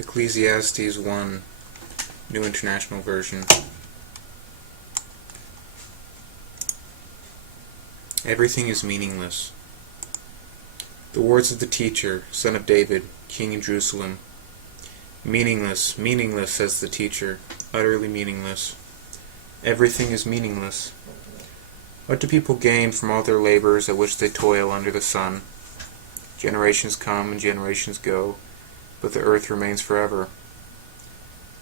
Ecclesiastes 1, New International Version. Everything is meaningless. The words of the teacher, son of David, king in Jerusalem. Meaningless, meaningless, says the teacher, utterly meaningless. Everything is meaningless. What do people gain from all their labors at which they toil under the sun? Generations come and generations go, but the earth remains forever.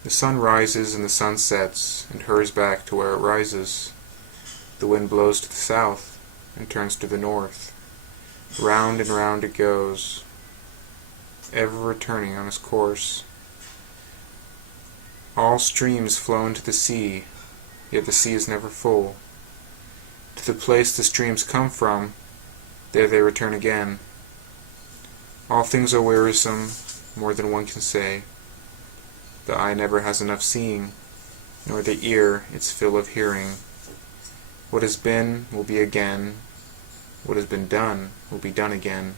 The sun rises and the sun sets, and hurries back to where it rises. The wind blows to the south, and turns to the north. Round and round it goes, ever returning on its course. All streams flow into the sea, yet the sea is never full. To the place the streams come from, there they return again. All things are wearisome, more than one can say. The eye never has enough seeing, nor the ear its fill of hearing. What has been will be again. What has been done will be done again.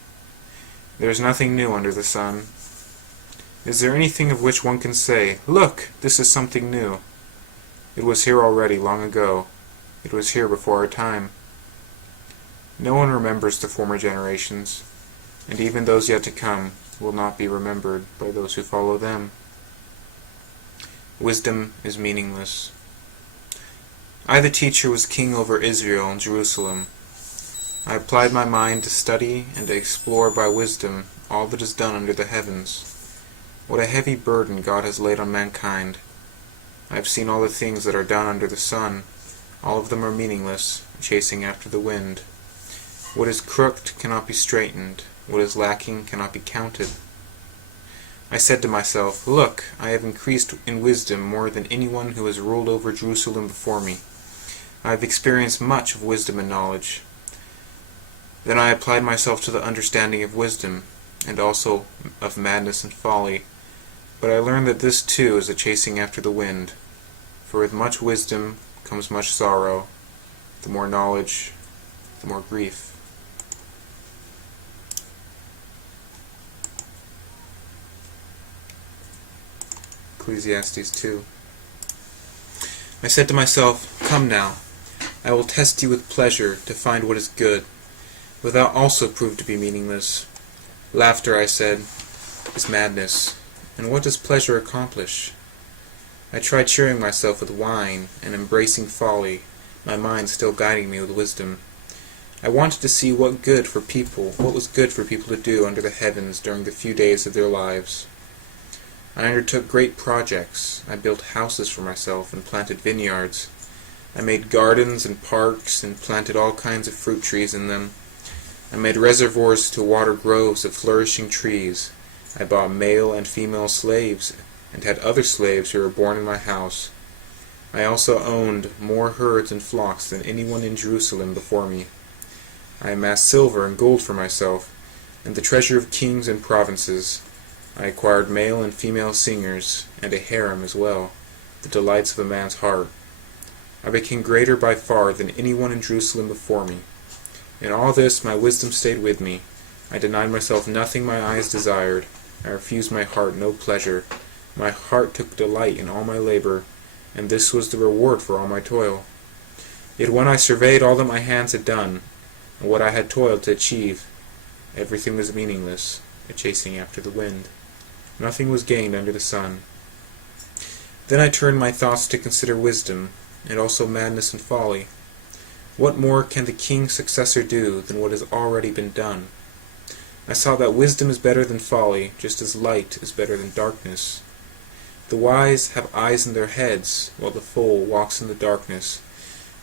There is nothing new under the sun. Is there anything of which one can say, "Look, this is something new"? It was here already long ago. It was here before our time. No one remembers the former generations, and even those yet to come will not be remembered by those who follow them. Wisdom is meaningless. I, the teacher, was king over Israel and Jerusalem. I applied my mind to study and to explore by wisdom all that is done under the heavens. What a heavy burden God has laid on mankind. I have seen all the things that are done under the sun. All of them are meaningless, chasing after the wind. What is crooked cannot be straightened. What is lacking cannot be counted. I said to myself, "Look, I have increased in wisdom more than anyone who has ruled over Jerusalem before me. I have experienced much of wisdom and knowledge." Then I applied myself to the understanding of wisdom, and also of madness and folly. But I learned that this too is a chasing after the wind. For with much wisdom comes much sorrow. The more knowledge, the more grief. Ecclesiastes 2. I said to myself, "Come now, I will test you with pleasure to find what is good, but that also proved to be meaningless. Laughter, I said, is madness, and what does pleasure accomplish? I tried cheering myself with wine and embracing folly, my mind still guiding me with wisdom. I wanted to see what was good for people to do under the heavens during the few days of their lives. I undertook great projects. I built houses for myself and planted vineyards. I made gardens and parks and planted all kinds of fruit trees in them. I made reservoirs to water groves of flourishing trees. I bought male and female slaves and had other slaves who were born in my house. I also owned more herds and flocks than anyone in Jerusalem before me. I amassed silver and gold for myself, and the treasure of kings and provinces. I acquired male and female singers, and a harem as well, the delights of a man's heart. I became greater by far than anyone in Jerusalem before me. In all this my wisdom stayed with me. I denied myself nothing my eyes desired. I refused my heart no pleasure. My heart took delight in all my labor, and this was the reward for all my toil. Yet when I surveyed all that my hands had done, and what I had toiled to achieve, everything was meaningless, a chasing after the wind. Nothing was gained under the sun. Then I turned my thoughts to consider wisdom, and also madness and folly. What more can the king's successor do than what has already been done? I saw that wisdom is better than folly, just as light is better than darkness. The wise have eyes in their heads, while the fool walks in the darkness.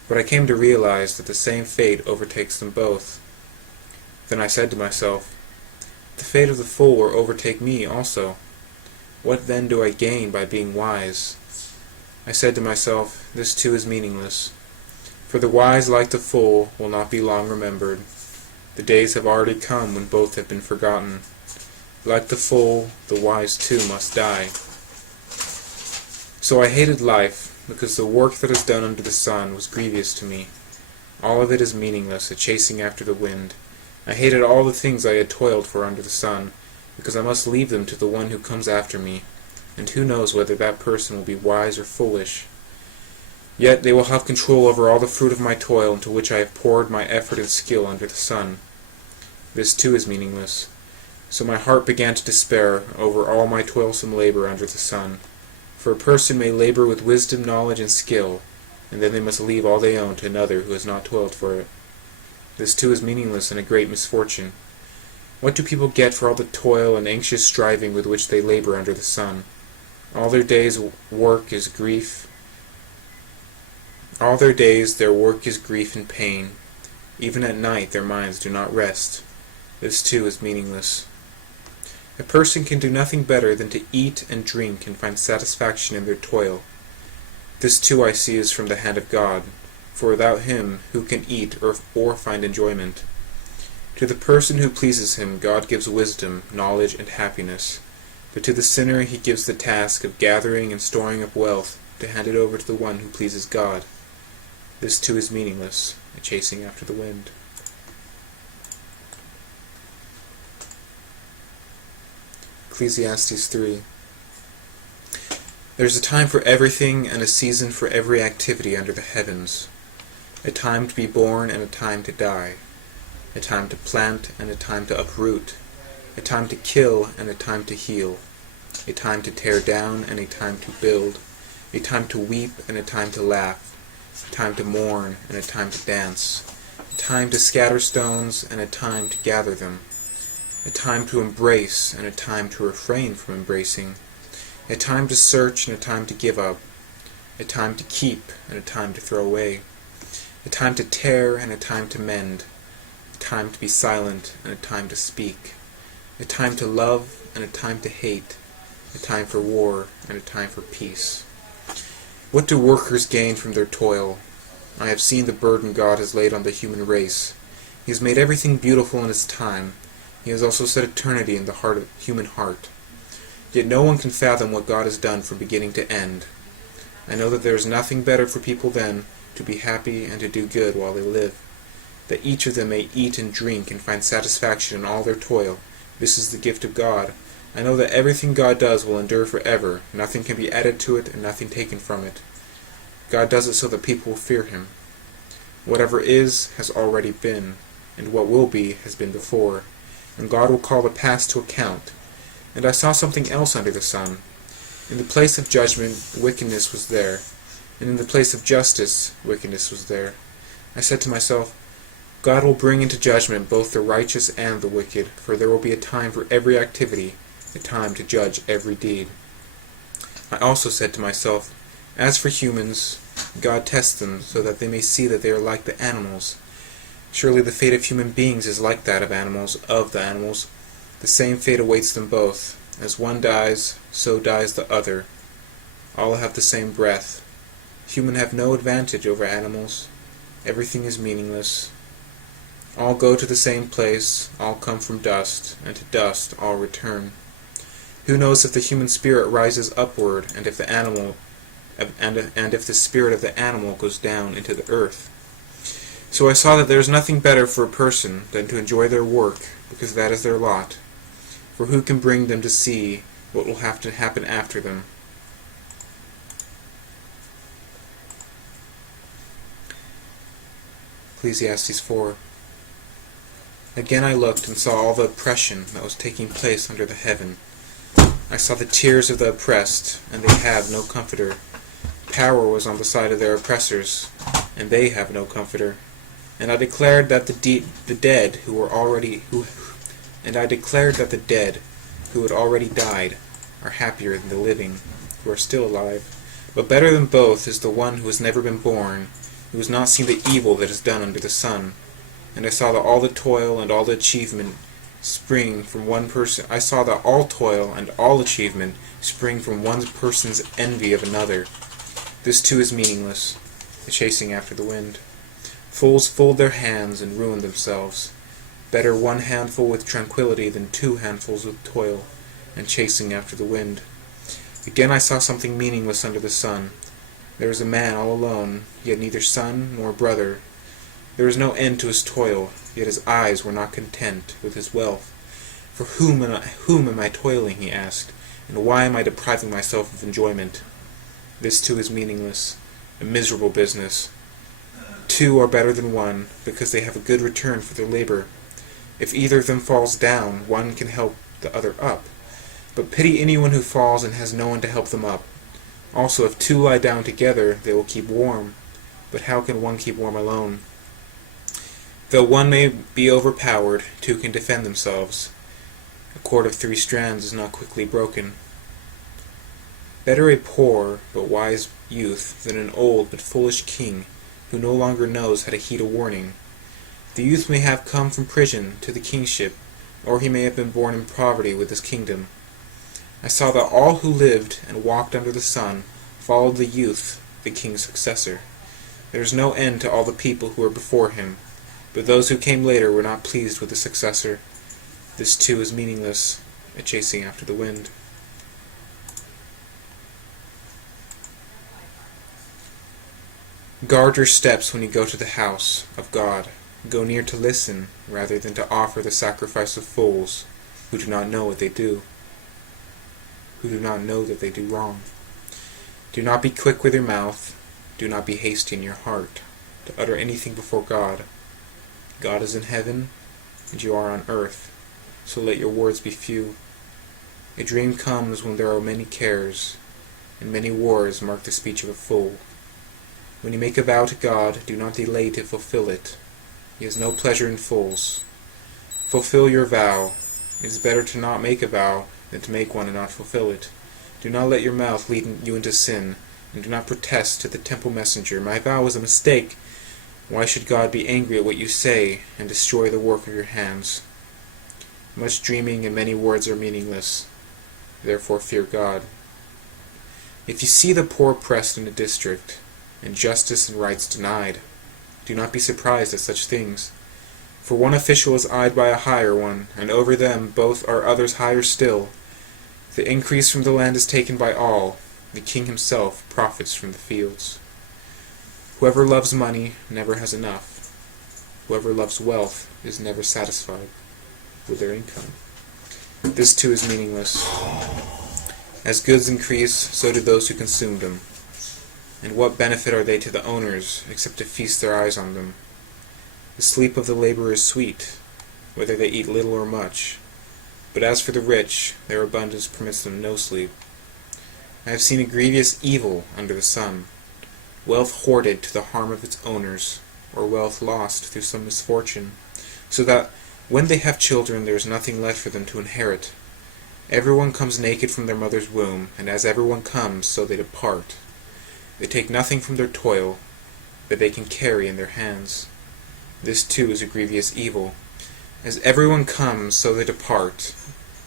But I came to realize that the same fate overtakes them both. Then I said to myself, "The fate of the fool will overtake me also. What then do I gain by being wise?" I said to myself, "This too is meaningless. For the wise, like the fool, will not be long remembered. The days have already come when both have been forgotten. Like the fool, the wise too must die." So I hated life, because the work that is done under the sun was grievous to me. All of it is meaningless, a chasing after the wind. I hated all the things I had toiled for under the sun, because I must leave them to the one who comes after me. and who knows whether that person will be wise or foolish. Yet they will have control over all the fruit of my toil into which I have poured my effort and skill under the sun. This too is meaningless. So my heart began to despair over all my toilsome labor under the sun. For a person may labor with wisdom, knowledge, and skill, and then they must leave all they own to another who has not toiled for it. This too is meaningless and a great misfortune. What do people get for all the toil and anxious striving with which they labor under the sun? All their days' work is grief. All their days their work is grief and pain. Even at night their minds do not rest. This too is meaningless. A person can do nothing better than to eat and drink and find satisfaction in their toil. This too I see is from the hand of God, for without him who can eat or find enjoyment? To the person who pleases him God gives wisdom, knowledge, and happiness, but to the sinner he gives the task of gathering and storing up wealth to hand it over to the one who pleases God. This too is meaningless, a chasing after the wind. Ecclesiastes 3. There is a time for everything and a season for every activity under the heavens, a time to be born and a time to die, a time to plant and a time to uproot, a time to kill and a time to heal, a time to tear down and a time to build, a time to weep and a time to laugh, a time to mourn and a time to dance, a time to scatter stones and a time to gather them, a time to embrace and a time to refrain from embracing, a time to search and a time to give up, a time to keep and a time to throw away, a time to tear and a time to mend, a time to be silent and a time to speak, a time to love and a time to hate, a time for war and a time for peace. What do workers gain from their toil? I have seen the burden God has laid on the human race. He has made everything beautiful in its time. He has also set eternity in the human heart. Yet no one can fathom what God has done from beginning to end. I know that there is nothing better for people than to be happy and to do good while they live, that each of them may eat and drink and find satisfaction in all their toil. This is the gift of God. I know that everything God does will endure forever. Nothing can be added to it and nothing taken from it. God does it so that people will fear him. Whatever is has already been, and what will be has been before, and God will call the past to account. And I saw something else under the sun. In the place of judgment, wickedness was there, and in the place of justice, wickedness was there. I said to myself, God will bring into judgment both the righteous and the wicked, for there will be a time for every activity, a time to judge every deed. I also said to myself, as for humans, God tests them so that they may see that they are like the animals. Surely the fate of human beings is like that of the animals. The same fate awaits them both. As one dies, so dies the other. All have the same breath. Humans have no advantage over animals. Everything is meaningless. All go to the same place, all come from dust, and to dust all return. Who knows if the human spirit rises upward, and if the spirit of the animal goes down into the earth? So I saw that there is nothing better for a person than to enjoy their work, because that is their lot. For who can bring them to see what will have to happen after them? Ecclesiastes 4. Again I looked and saw all the oppression that was taking place under the heaven. I saw the tears of the oppressed, and they have no comforter. Power was on the side of their oppressors, and they have no comforter. And I declared that the dead who had already died are happier than the living, who are still alive. But better than both is the one who has never been born, who has not seen the evil that is done under the sun. And I saw that all the toil and all the achievement spring from one person. I saw that all toil and all achievement spring from one person's envy of another. This too is meaningless, the chasing after the wind. Fools fold their hands and ruin themselves. Better one handful with tranquility than 2 handfuls with toil and chasing after the wind. Again I saw something meaningless under the sun. There was a man all alone. He had neither son nor brother. There was no end to his toil, yet his eyes were not content with his wealth. For whom am I toiling, he asked. And why am I depriving myself of enjoyment? This too is meaningless, a miserable business. Two are better than one, because they have a good return for their labor. If either of them falls down, one can help the other up. But pity anyone who falls and has no one to help them up. Also, if two lie down together, they will keep warm. But how can one keep warm alone? Though one may be overpowered, two can defend themselves. A cord of 3 strands is not quickly broken. Better a poor but wise youth than an old but foolish king who no longer knows how to heed a warning. The youth may have come from prison to the kingship, or he may have been born in poverty with his kingdom. I saw that all who lived and walked under the sun followed the youth, the king's successor. There is no end to all the people who were before him, but those who came later were not pleased with the successor. This too is meaningless, a chasing after the wind. Guard your steps when you go to the house of God. Go near to listen, rather than to offer the sacrifice of fools, who do not know what they do, who do not know that they do wrong. Do not be quick with your mouth, do not be hasty in your heart, to utter anything before God. God is in heaven, and you are on earth, so let your words be few. A dream comes when there are many cares, and many wars mark the speech of a fool. When you make a vow to God, do not delay to fulfill it. He has no pleasure in fools. Fulfill your vow. It is better to not make a vow than to make one and not fulfill it. Do not let your mouth lead you into sin, and do not protest to the temple messenger, "My vow was a mistake." Why should God be angry at what you say, and destroy the work of your hands? Much dreaming and many words are meaningless. Therefore fear God. If you see the poor oppressed in a district, and justice and rights denied, do not be surprised at such things. For one official is eyed by a higher one, and over them both are others higher still. The increase from the land is taken by all. The king himself profits from the fields. Whoever loves money never has enough. Whoever loves wealth is never satisfied with their income. This too is meaningless. As goods increase, so do those who consume them. And what benefit are they to the owners, except to feast their eyes on them? The sleep of the laborer is sweet, whether they eat little or much. But as for the rich, their abundance permits them no sleep. I have seen a grievous evil under the sun, wealth hoarded to the harm of its owners, or wealth lost through some misfortune, so that when they have children there is nothing left for them to inherit. Everyone comes naked from their mother's womb, and as everyone comes, so they depart. They take nothing from their toil that they can carry in their hands. This too is a grievous evil. As everyone comes, so they depart.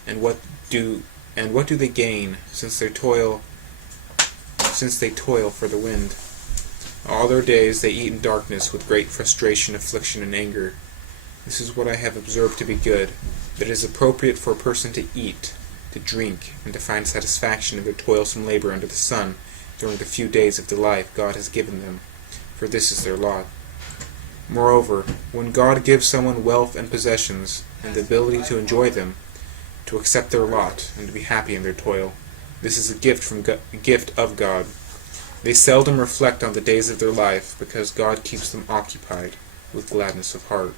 And what do they gain, since they toil for the wind? All their days they eat in darkness with great frustration, affliction, and anger. This is what I have observed to be good, that it is appropriate for a person to eat, to drink, and to find satisfaction in their toilsome labor under the sun, during the few days of the life God has given them, for this is their lot. Moreover, when God gives someone wealth and possessions, and the ability to enjoy them, to accept their lot, and to be happy in their toil, this is a gift of God. They seldom reflect on the days of their life, because God keeps them occupied with gladness of heart.